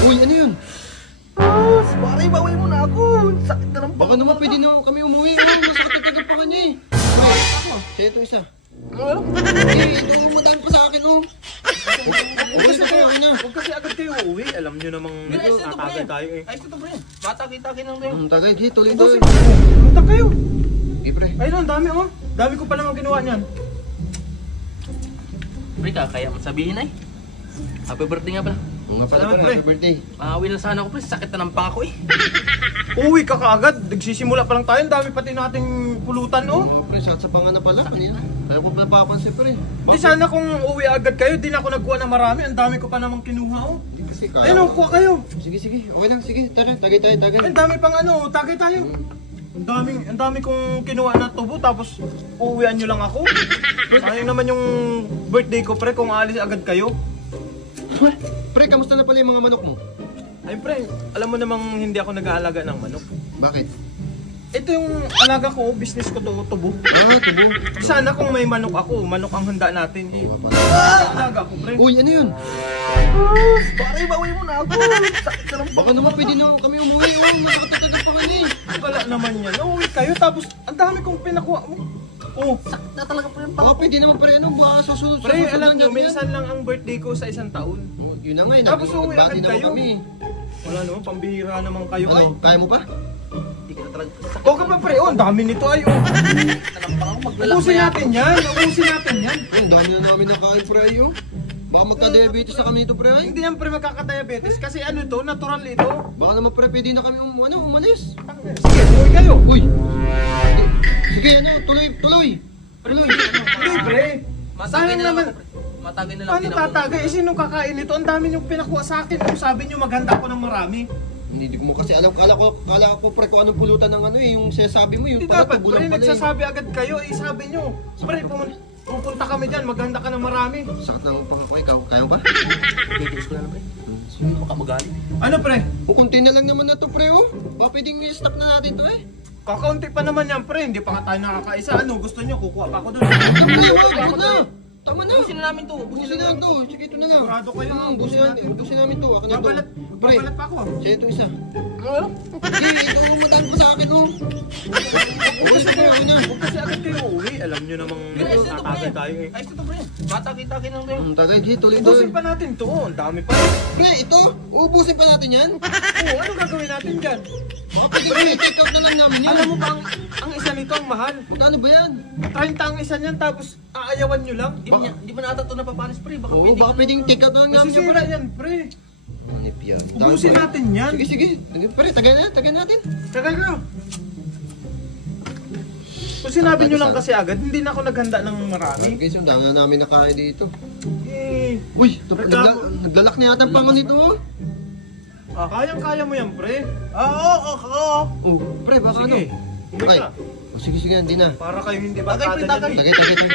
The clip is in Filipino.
Uy, ano yun? Pare, bawi mo na ako. Sakit na ng Baka naman pwede na kami umuwi. Masakit agad pa kanya eh. Pre, siya ito isa. Ano? Ito umadaan pa sa akin oh. Huwag kasi agad kayo uuwi. Alam nyo namang tatagay tayo eh. Ayos na to, pre. Matagi-tagi lang tayo. Tagay, sige, tuloy-tuloy. Punta kayo. Sige, pre. Ayun, ang dami oh. Dami ko pa naman ginawa niyan. Pre, kaya mo sabihin ay. Happy birthday nga pala. Oo nga pala, Salamat, pre. pre. Happy birthday. Maawi na sana ako, pre. Sakit na ng pako eh. Uuwi ka kaagad. Nagsisimula pa lang tayo. Ang dami pati nating pulutan oh. Oo, pre, sakit sa panga na pala kanina. Kaya ko pa napapansin, pre. Di sana kung uuwi agad kayo, di na ako nagkuha ng marami. Ang dami ko pa namang kinuha oh. Hindi kasi kaya. Ayun oh, kuha kayo. Sige, sige. Okay lang, sige. Tara, tagay tayo, tagay. Ang dami pang ano, tagay tayo. Ang dami kong kinuha na tubo tapos uuwian nyo lang ako. Sayang naman yung birthday ko pre kung aalis agad kayo. Pre, kamusta na pala yung mga manok mo? Ay pre, alam mo namang hindi ako nag-aalaga ng manok. Bakit? Ito yung alaga ko, business ko to, tubo. Tubo. Sana kung may manok ako, manok ang handa natin eh. Alaga ko pre. Uy, ano yun? Pare, bawi mo na ako. Sakit na lang Baka naman pwede na kami umuwi. Masakit agad pa kanya eh. Wala naman yan. Uuwi kayo tapos ang dami kong pinakuha mo. Oh, Sakit na talaga, pre. Baka pwede naman pre, ano ba? Susunod. pre, susunod alam lang nyo, yan. minsan lang ang birthday ko sa isang taon. Oh, yun na nga eh. Tapos uuwi nagbati agad naman kayo. kami. Wala naman, pambihira naman kayo. Ano? Ay, Kaya mo pa? Hindi ka na talaga. Sakit okay pa pre, oh, ang dami nito ay oh. na ng pako. Maglalak Ubusin na natin yan, ubusin natin yan. Ang dami na namin nakain pre ay oh. Baka magka-diabetes na kami ito pre ay. Hindi yan pre magkaka-diabetes kasi ano ito, natural ito. Baka naman pre, pwede na kami umalis. Sige, uwi kayo. Uy! Sige, ano, tuloy. Tuloy! Hindi pre. Matagay Sayang na lang naman. ako, pre. Matagay na lang Paano din ako. tatagay? Eh, sinong kakain nito? Ang dami niyong pinakuha sa akin. Kung sabi niyo maganda ako ng marami. Hindi mo kasi alam, kala ko pre kung anong pulutan ng ano eh, yung sinasabi mo yung Hindi pala dapat tubo pre, lang pala eh. nagsasabi agad kayo. Eh, sabi niyo. Pre, pupunta kami dyan. Maganda ka ng marami. Sakit ng pangako, ikaw, kaya mo ba? Titis ko na lang, pre. Sige. Baka magalit. Ano pre? Kukunti na lang naman na to pre oh. Baka pwedeng i-stop na natin to eh. Kakaunti pa naman yan pre. Hindi pa nga tayo nakakaisa. Ano gusto niyo? Kukuha pa ako doon. Tama na! Tama na! Ubusin na namin to. Busin na lang to, sige ito na lang. Sigurado kayo. Busin namin to, akin na to. Babalat pa ako. Siya ito isa. Ano? Hindi, ito umadaan pa sa akin oh. Huwag kasi agad kayo uuwi. Alam nyo namang Ayos na to, pre. tatagay tayo eh. Ayos na to, pre. Matagi-tagi lang tayo. Tagay, sige, tuloy. Ubusin pa natin to. Ang dami pa. Pre, ito, uubusin pa natin yan. Oo, ano gagawin natin dyan? Baka pwedeng i-take out na lang namin yan. Alam mo ba ang isa nito ang mahal? Magkano ba yan? 30 ang isa niyan tapos aayawan nyo lang. Di ba nata ito napapanis, pre? Baka Oo, baka pwedeng take out na lang namin yan. Masisira yan, pre. Manip yan. Ubusin natin yan. Sige, sige. Pre, tagay natin. Tagal ka. Kung sinabi nyo lang kasi agad, hindi na ako naghanda ng marami. Guys, yung dami na namin nakain dito. Eh, Uy, Reklamo. naglalak na yata ang pangon nito oh. kayang-kaya mo yan, pre. Oo. Oh, pre, baka Sige, ano? umuwi Ay. ka. Oh, sige, hindi na. Para kayo hindi Tagay, barkada pre, dyan tagay. eh. Tagay.